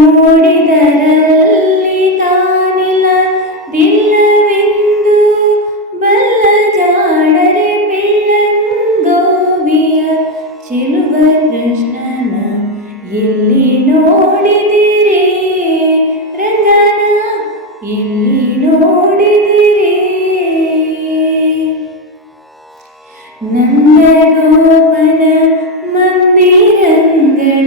ನೋಡಿದರಲ್ಲಿ ಕಾನಿಲ್ಲ ಬಿಲ್ಲವೆಂದು ಬಲ್ಲಜಾಣರೆ ಪಿಲ್ಲಂಗೋವಿಯ ಚಿರುವ ಕೃಷ್ಣನ ಇಲ್ಲಿ ನೋಡಿದಿರಿ ರಥನ ಇಲ್ಲಿ ನೋಡಿದಿರಿ ನನ್ನ ಮಂದಿರಂಗಳ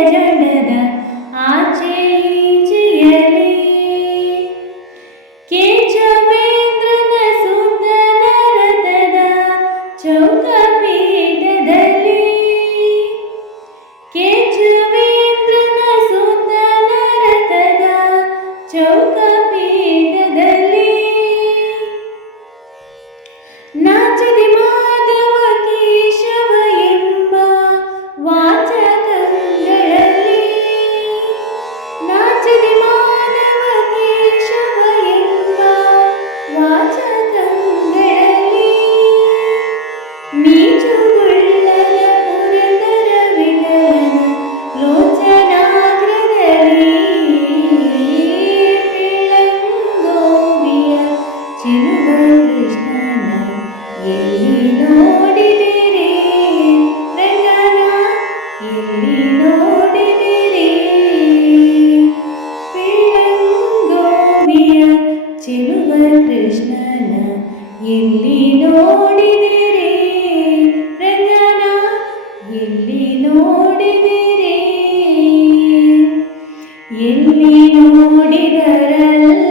Yeah, okay. yeah. ಎಲ್ಲಿ ನೋಡಿದಿರಿ ರಂಜನ ಎಲ್ಲಿ ನೋಡಿದಿರಿ ಎಲ್ಲಿ ನೋಡಿದರಲ್ಲ